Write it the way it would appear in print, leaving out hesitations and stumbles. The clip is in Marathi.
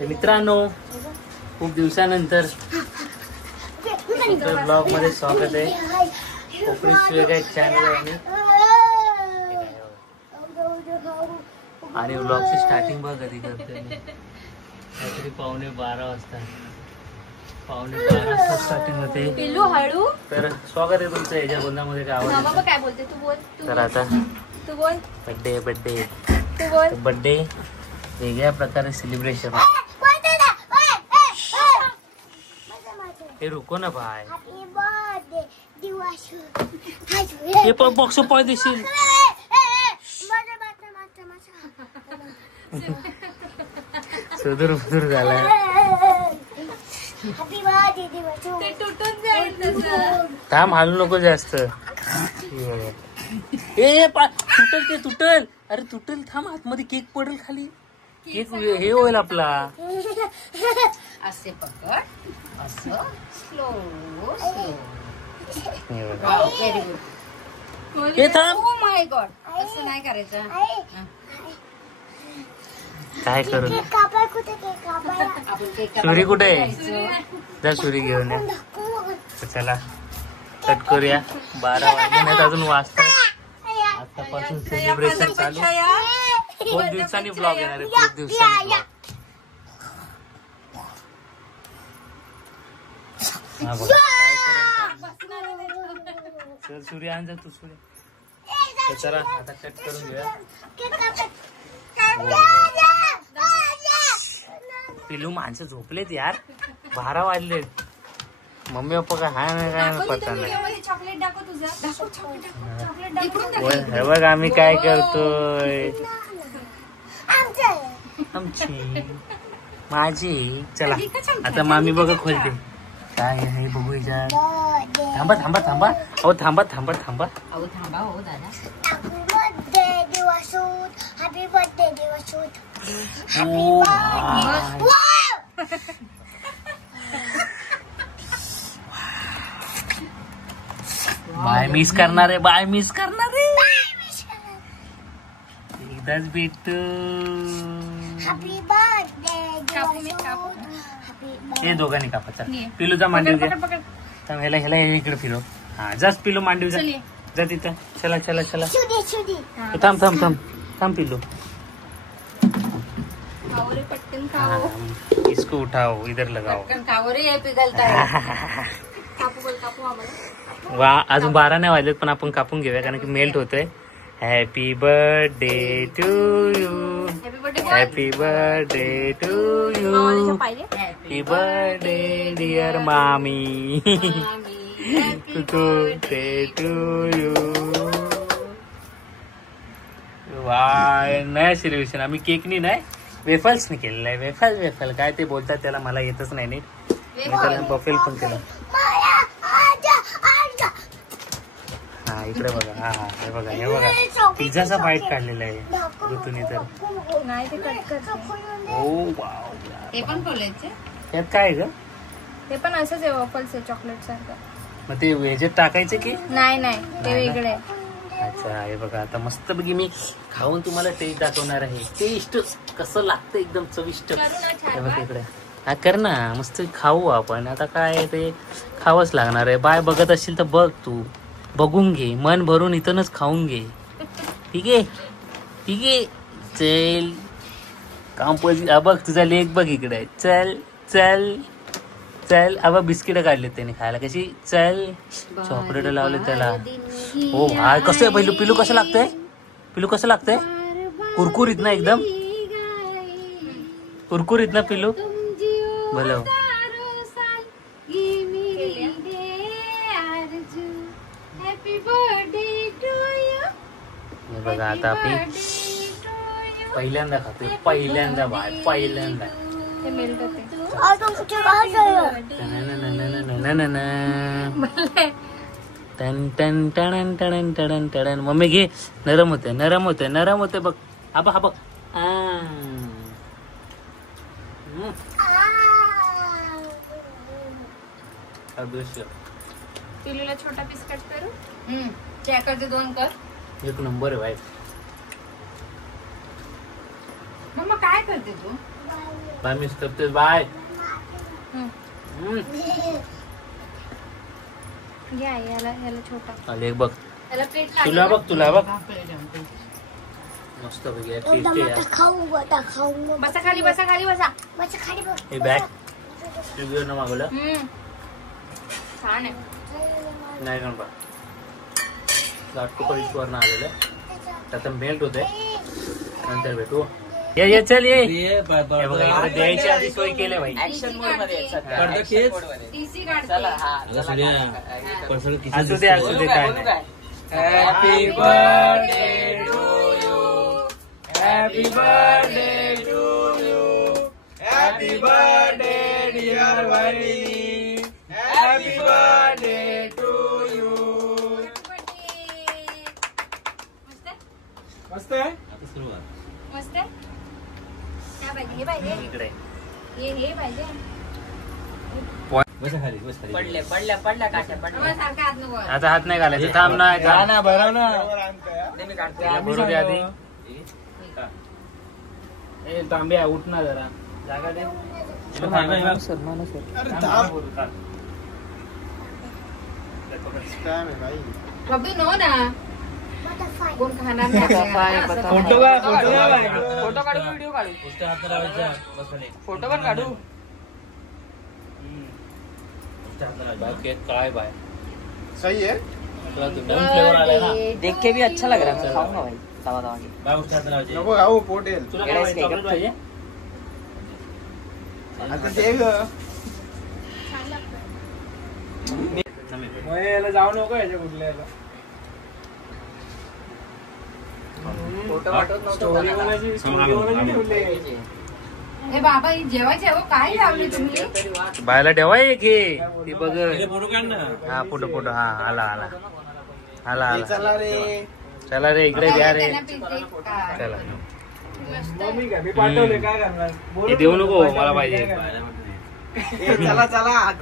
तर मित्रांनो, खूप दिवसानंतर ब्लॉग मध्ये स्वागत आहे. कोकणी वेगळ्या चॅनल आहे आणि ब्लॉगची स्टार्टिंग बघ कधी करते मी. काहीतरी 11:15 वाजता, 11:15 वाजता स्टार्टिंग होते. पिल्लू हळू. तर स्वागत आहे तुमचं याच्या गोंधामध्ये. काय आवाज बाबा काय बोलते? तू बोल. तर आता तू बोल. बर्थडे तू बोल. बर्थडे वेगळ्या प्रकारे सेलिब्रेशन. हे रुको ना भाई. हे पण बॉक्स पाय देशील. सुदूर फुदूर झाला. थांब, हालू नको जास्त. ए तुटल, ते तुटल. अरे तुटल, थांब. आतमध्ये केक पडेल खाली. केक हे होईल आपला. असे पकड. असं स्लो स्लो. Very good. हे थांब. ओ माय गॉड, असं नाही करायचं. काय करू? सुरी कुठे आहे? जा सुरी घेऊन या. चला कट करूया. 12 वाजण्यात अजून वाजतात. आतापासून सेलिब्रेशन चालू. 2 दिवसांनी ब्लॉग येणार आहे. 2 दिवसांनी ब्लॉग. हा बघ काय करेल. सूर्य आण जा तू. सूर्य चला आता कट करून घेऊया. पिलू माणसं झोपलेत यार. 12 वाजलेत. मम्मी पप्पा काय हाय नाही काय पत्ता नाही. चॉकलेट दाखव तुझं. चॉकलेट हे बघ आम्ही काय करतोय. आमची माझी. चला आता मामी बघा खोलते काय हे बघू. थांबा थांबा थांबा. अहो थांबा थांबा थांबा. अहो थांबा हो दादा. हॅपी बर्थडे देवासूत. ओ बाय मिस करणार आहे. बाय मिस करणार आहे. एकदाच भेटतो. हॅपी बर्थडे देवासूत. हे दोघांनी कापा. चल पिलूचा मांडीव घ्या. ह्याला ह्याला इकडे फिरव. हा जास्त पिलू मांडीव जा. जा तिथं. चला चला चला. थांब थांब थांब थांब पिलू. पटकन खाओ. इसको उठाओ, इधर लगाओ. पटकन खाओ रे, पिघलता है. कापू बोल, कापू आम्हाला. वा अजून 12 नाही वाजलेत पण आपण कापून घेऊया कारण की मेल्ट होतोय. Happy birthday to you. Happy birthday to you. Happy birthday dear मामी. Birthday to you. वाय नाही सेलिब्रेशन. आम्ही केकनी नाही वेफल्सनी केलेलं आहे. वेफल काय ते बोलतात त्याला, मला येतच नाही नीट. मी त्याला बफेल पण केलं. हा इकडे बघा. हा हा हे बघा हे बघा. पिझ्झाचा बाईट काढलेला आहे ऋतूने तर. ओ वाव. ते पण बोलायचे. यात काय आहे ग? ते पण असंच आहे, वॉफल्स आहे चॉकलेट सारखं. मग ते व्हेजेट टाकायचं की नाही ते वेगळं आहे. अच्छा हे बघा आता मस्त पैकी मी खाऊन तुम्हाला टेस्ट दाखवणार आहे. टेस्ट कसं लागतं एकदम चविष्ट. हे बघा इकडे. हा कर ना मस्त खाऊ आपण. आता काय ते खावंच लागणार आहे. बाय बघत असशील तर बघ तू. बघून घे, मन भरून इथूनच खाऊन घे. ठीक आहे ठीक आहे. चल कंपोज. बघ तुझा लेग बघ इकडे. चल चल चल. अबा बिस्किट काढले त्याने खायला कशी. चल चॉकलेट लावले त्याला. हो भाई कसं आहे पहिलू. पिलू कसं लागतंय. पिलू कसं लागतंय. कुरकुरीत ना एकदम. कुरकुरीत ना पिलू. बोलो हे बघा आता आपण पहिल्यांदा खातोय. पहिल्यांदा बाय पहिल्यांदा. टन टन टन टन टन टन. मम्मी घे. नरम होते नरम होते नरम होते बघ. हा बघ हा बघ. पिलूला छोटा पीस कट करू. क्या करते 2 कर. एक नंबर आहे भाई. मम्मा काय करते तू. बाय मिस करतोय बाय. घ्या याला छोटा. आले एक बघ याला प्लेट तुला बघ तुला बघ मस्त बघ यार उद्या टेस्टी मग आहे. खाऊ आता खाऊ बसा खाली बसा. माझ्या खाली बघ. हे बॅग स्टुडिओ मागवलं छान आहे. नाही गणपा घाटकोपरीश्वरनं आलेलं आहे. आता मेल्ट होते नंतर भेटू. ये चल ये. हे बघा इकडे द्यायची आधी सोय केली भाई. ऍक्शन मोड मध्ये टीसी काढते. असू दे काय नाही. Happy birthday to you. Happy birthday to you. Happy birthday dear वहिनी. Happy birthday to you. मस्त आहे. मस्त आहे. काय पाहिजे? हे पाहिजे. इकडे हे पाहिजे. पडल्या काट्या आम्हाला सारखं हात नको. आता हात नाही घालायचं. थांब ना भरव ना. मी काढतो. भरू दे आधी. ए तांब्या उठ ना जरा जागा दे. बब्बी नो ना. बटरफ्लाय. कोण खाणार नाही आपल्याला. फोटो काढू. व्हिडिओ काढू. फोटो पण काढू. केक काय बाय सही है. तुला तो नवीन फ्लेवर आलाय ना. देख के भी अच्छा लग रहा है. खाऊंगा भाई. दवा के. नको खाऊ पोटेल. तुला काय पाहिजे? चॉकलेट पाहिजे? आता ते ग याला जाऊ नको याच्या कुठल्या याला. फोटो पाठवत स्टोरी नव्हतो. बनायची ठेवले. हे बाबा हे जेवायचे हो. काय लावले तुम्ही? बायला ठेवाय की ती बघ. हा फोटो हा आला चला रे. चला रे इकडे द्या रे. त्यांना पिझ्झा. चला मम्मी का मी पाठवले काय करणार. हे देऊ नको मला पाहिजे. चला हात